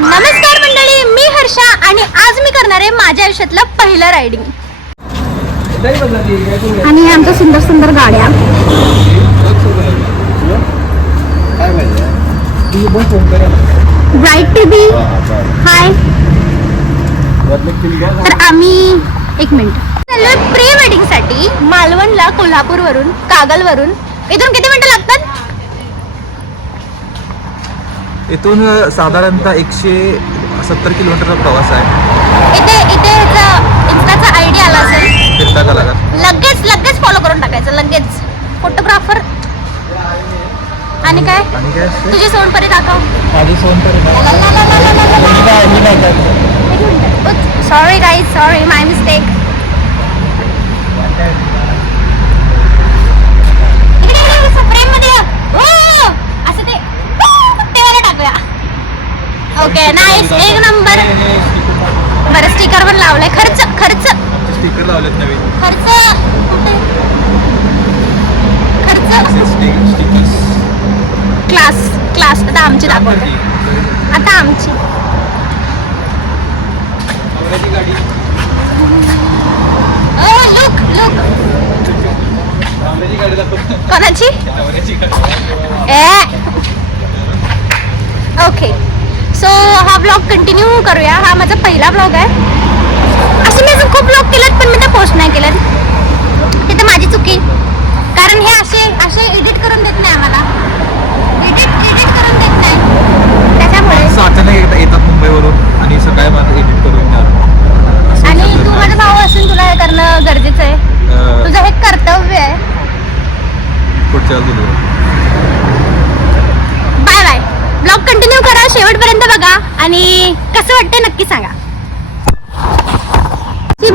नमस्कार मंडळी, मी हर्षा आणि आज मी करणार आहे माझ्या आयुष्यातलं पहिलं रायडिंग. आणि हे आमच्या सुंदर सुंदर गाड्या. Bright TV. हाय. तर आम्ही एक मिनिट प्री वेडिंग साठी मालवणला कोल्हापूर वरून कागल वरून इथून किती मिनिटं लागतात? इथून साधारणतः 170 किलोमीटरचा प्रवास आहे. इथे इंस्टाचा आयडी आला असेल, फिरता लागा लगेच फॉलो करून टाकायचं. लगेच फोटोग्राफर. आणि काय तुझी सोनपरी दाखव. माझी सोनपरी सॉरी गाईज, सॉरी, माय मिस्टेक. असं ते टाकूया. ओके, नाईस, एक नंबर. बरं, स्टिकर पण लावलंय. खर्च स्टिकर लावलेत नवीन. खर्च क्लास आता आमची दाखवते. आता आमची कोणाची? ओके, सो हा ब्लॉग कंटिन्यू करूया. हा माझा पहिला ब्लॉग आहे. असे मी अजून खूप ब्लॉग केलेत पण मी ते पोस्ट नाही केलेत. तिथे माझी चुकी, कारण हे असे एडिट करून देत नाही आम्हाला. एडिट करून देत नाही, त्याच्यामुळे अचानक येतात मुंबईवरून आणि सकाळी माझं एडिट करून द्या. आणि तू माझा भाऊ असून तुला हे करणं गरजेचं आहे. तुझं हे कर्तव्य आहे. पुढच्या दिलो. Bye bye. ब्लॉग कंटिन्यू करा, शेवटपर्यंत बघा आणि कसं वाटतंय नक्की सांगा.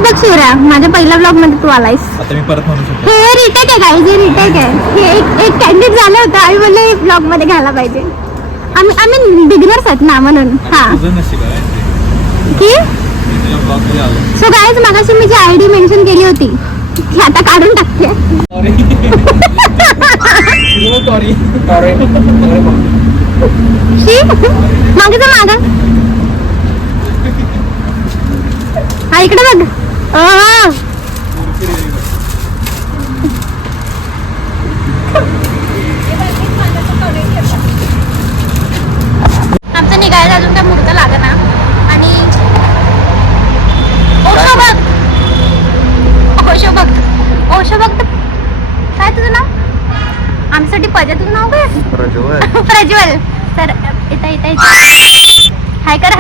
बघ शिवऱ्या, माझ्या पहिल्या ब्लॉग मध्ये तू आलायस. आता मी परत म्हणू शकतो. हे रिटेक आहे गाईज, हे रिटेक आहे. हे एक कॅन्डिडेट झालं होतं आणि बोलले ब्लॉग मध्ये घ्यायला पाहिजे. आम्ही बिगिनर्स आहेत ना, म्हणून. हा तुझं नशीब आहे की तुझ्या ब्लॉग मध्ये आलो. सो गाईज, मगाशी मी जी आयडी मेन्शन केली होती ती आता काढून टाकते. मागे जा, माग. हा इकडे बघ. आमचं निघायला अजून काय मुहूर्त लागना. आणि ओशो भक्त काय तुझं नाव? आमच्यासाठी पजा, तुझं नाव काय? प्रज्वल. तर इथं हाय कर.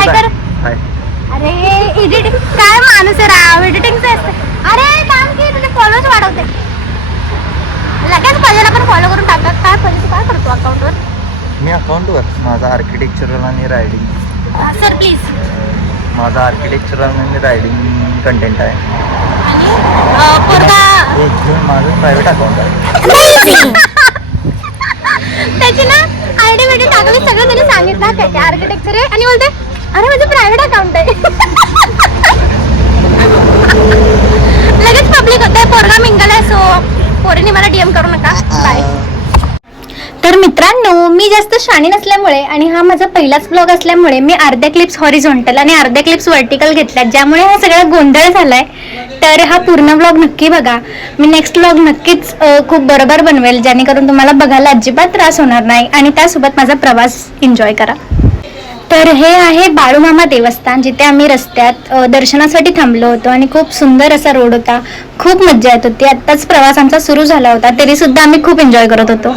अरे एडिटिंग काय माणूस आहे राव, एडिटिंगचं असतं. अरे काम की तुझे फॉलोअर्स वाढवते. लगेच पजाला पण फॉलो करून टाकतात. काय पजा, तू काय करतो अकाउंटवर? मी अकाउंटवर माझा आर्किटेक्चरल आणि रायडिंग. Sir please. माझा आर्किटेक्चरल आणि रायडिंग कंटेंट आहे. आणि पोरगा माझं प्रायव्हेट अकाउंट आहे. त्याची ना आयडी वेडी टाकली, सगळं त्याने सांगितलं त्याचे आर्किटेक्चर आहे आणि बोलते अरे माझं प्रायव्हेट अकाउंट आहे. लगेच पब्लिक होते. पोरगा मिंगल आहे, सो पोरीने मला डीएम करू नका. बाय. तर मित्रांनो, मी जास्त शाणी नसल्यामुळे आणि हा माझा पहिलाच ब्लॉग असल्यामुळे मी अर्ध्या क्लिप्स हॉरिझॉन्टल आणि अर्ध्या क्लिप्स व्हर्टिकल घेतल्यात, ज्यामुळे हा सगळा गोंधळ झालाय. तर हा पूर्ण ब्लॉग नक्की बघा. मी नेक्स्ट ब्लॉग नक्कीच खूप बरोबर बनवेल, जेणेकरून तुम्हाला बघायला अजिबात त्रास होणार नाही आणि त्यासोबत माझा प्रवास एन्जॉय करा. तर हे आहे बाळूमामा देवस्थान, जिथे आम्ही रस्त्यात दर्शनासाठी थांबलो होतो आणि खूप सुंदर असा रोड होता. खूप मज्जा येत होती. आत्ताच प्रवास आमचा सुरू झाला होता, तरी सुद्धा आम्ही खूप एन्जॉय करत होतो.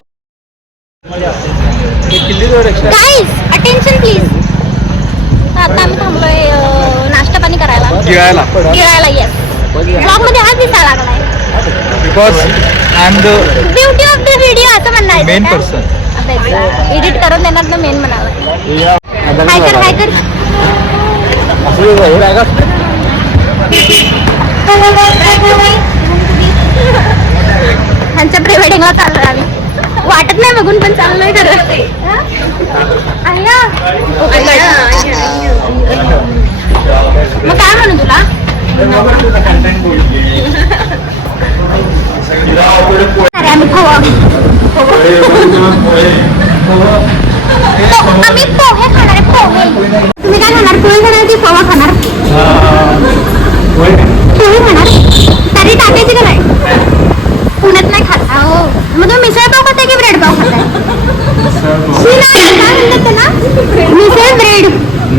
Guys attention please. आता आम्ही थांबलोय नाश्ता पाणी करायला, गिळायला. येस, ब्लॉग मध्ये हाच दिसायला लागलाय. Because I am the beauty of the video असं म्हणणार मेन पर्सन. एडिट करून देणार ना, मेन म्हणावं. हाय कर. ह्यांच्या प्री वेडिंगला चाललोय आम्ही. वाटत नाही बघून, पण चाललोय खरं. मग काय म्हणू तुला? अरे आम्ही आम्ही पोहे खाणार आहे. पोहे तुम्ही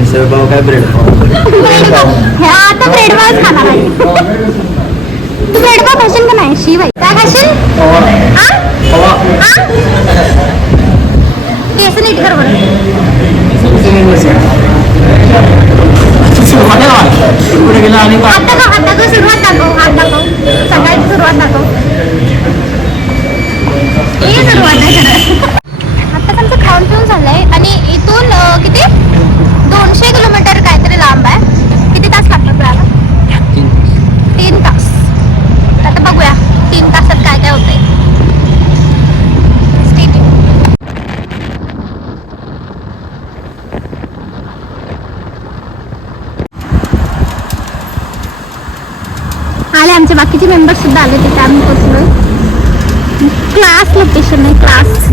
मिसळपाव काय ब्रेड पाव. ब्रेड पाव ह्या आता ब्रेड पाव खाणार आहे. तू ब्रेड पाव खाशील का नाही? शिवाय काय खाशील? केस नीट कर बरं. हात दाखव, सुरुवात दाखव, हात दाखव, सगळ्याची सुरुवात दाखव. हे सुरुवात आहे खरं. आता आमचं खाऊन पिऊन झालंय आणि इथून किती 200 किलोमीटर काहीतरी लांब आहे. किती तास लागतात जायला? 3 तास. आता बघूया 3 तासात काय काय होतंय. आले आमचे बाकीचे मेंबर्स सुद्धा आले. तिथे आम्ही पोचलोय. क्लास लोकेशन आहे, क्लास.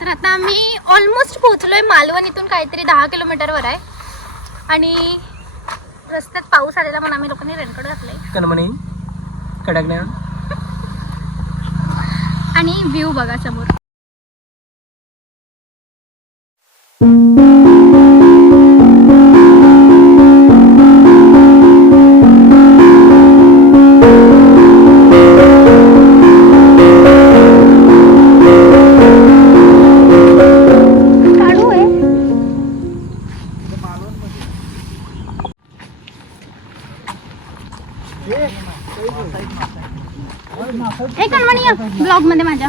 तर आता आम्ही ऑलमोस्ट पोहोचलोय. मालवण इथून काहीतरी 10 किलोमीटरवर आहे आणि रस्त्यात पाऊस आलेला म्हणून आम्ही लोकांनी रेनकोट घातलंय. कणमणी कडकण्या आणि व्ह्यू बघा समोर. ब्लॉग मध्ये माझ्या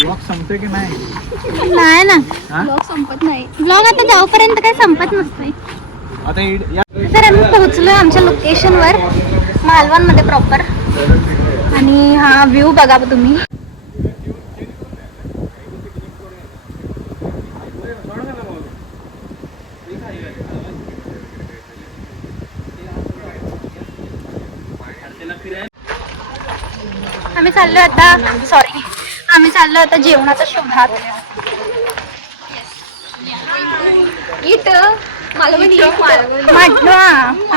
ब्लॉग संपते की नाही? नाही ना, ब्लॉग संपत नाही. ब्लॉग आता जाऊपर्यंत काही संपत नसते. तर आम्ही पोहोचलोय आमच्या लोकेशनवर मालवण मध्ये प्रॉपर. आणि हा व्ह्यू बघा तुम्ही. आम्ही चाललो आता जेवणाचा शोधात. म्हटलं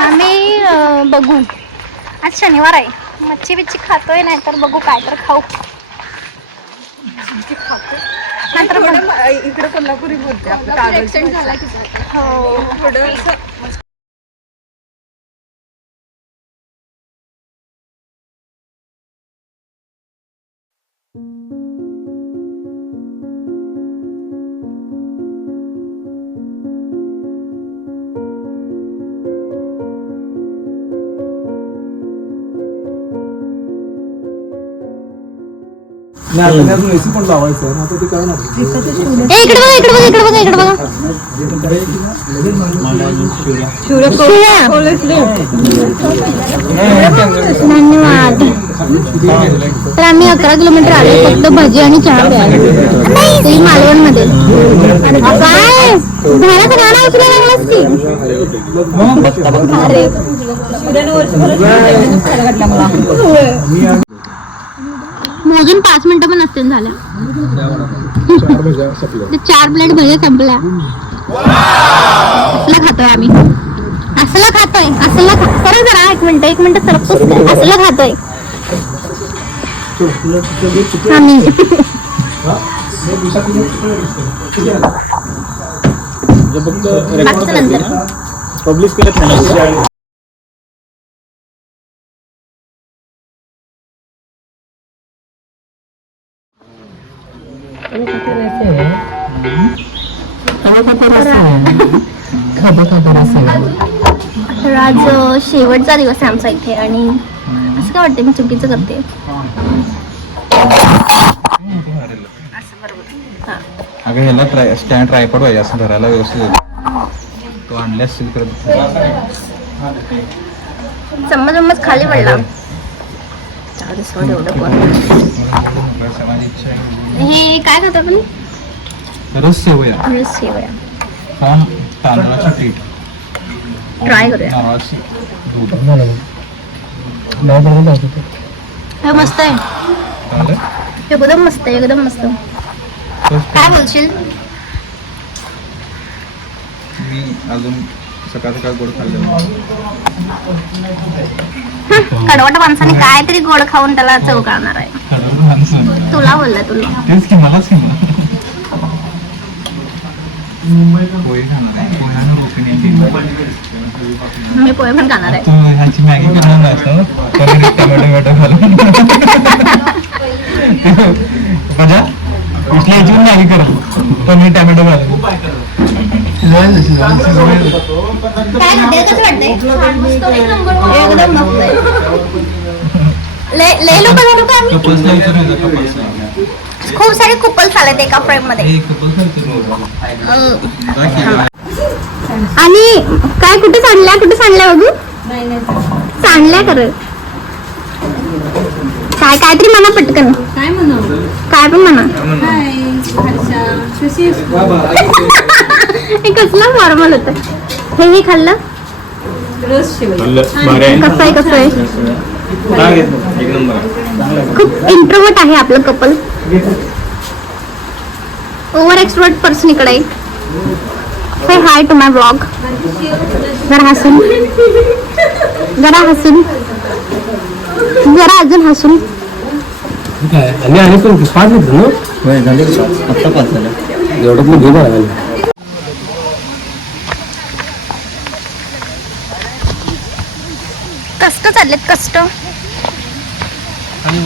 आम्ही बघू. आज शनिवार आहे, मच्छी बिच्छी खातोय नाही तर बघू काय तर खाऊ. इकडे कोल्हापुरी बोलते. एसी पण लावायचं आता ते काय नाही. इकडे बघा. धन्यवाद. तर आम्ही 11 किलोमीटर आलो फक्त भजी आणि चहा प्यायला. ते मालवण मध्ये काय घराचं गाणं ऐकलं लागलंच की. अरे मोजून 5 मिनिटं पण नसतील झाल्या. ते 4 प्लेट भजी संपल्या. असलं खातोय आम्ही, असलं खातोय, असलं खरं जरा 1 मिनिट सरकतोच काय, असलं खातोय आम्ही. बाकीचं नंतर पब्लिश करत नाही. तर आज शेवटचा दिवस आहे आमचा इथे आणि असं काय वाटतं मी चुकीचं करते. अगं ह्याला स्टँड ट्रायपॉड पाहिजे असं धरायला व्यवस्थित. तो आणल्यास सील करत चम्मच खाली पडला. हे काय खात आपण? रस सेवया. रस शेवया तांदळाची पीठ. ट्राय करूया. नारळाची दूध. हे मस्त आहे, चालेल? एकदम मस्त आहे, एकदम मस्त. काय बोलशील? मी अजून सकाळ गोड खाल्लं. कडवट माणसाने काहीतरी गोड खाऊन त्याला चव कळणार आहे. तुला बोलला तुला. तेच की मलाच की पोहे खाणार आहे. पोह्यानं रोपणी मी पोहे पण खाणार आहे. तू ह्याची मॅगी करणार नाहीस ना? पनीर टोमॅटो घालून. म्हणजे कुठल्या ह्याची मॅगी कर, पनीर टोमॅटो घालून. काय खाते कसं वाटतंय? एकदम मस्त आहे. लय लोक झालो का आम्ही? कपल्सला विचारायचं, कपल्सला. खूप सारे कुपल्स आलेत एका फ्रेम मध्ये. आणि काय कुठे सांडल्या बघू. सांडल्या कर काहीतरी म्हणा पटकन. काय पण म्हणा. हे कसलं फॉर्मल होत. हे खाल्लं कसं आहे. खूप इंट्रोवर्ट आहे आपलं कपल. ओव्हर एक्सट्रोवर्ट पर्सन इकडे आहे. Say hi to my vlog. जरा हसून अजून हसून. आणि पण 5 मिनिट ना झाले. आत्ता 5 झालं. एवढं पण घे ना. कष्ट चाललेत कष्ट. आणि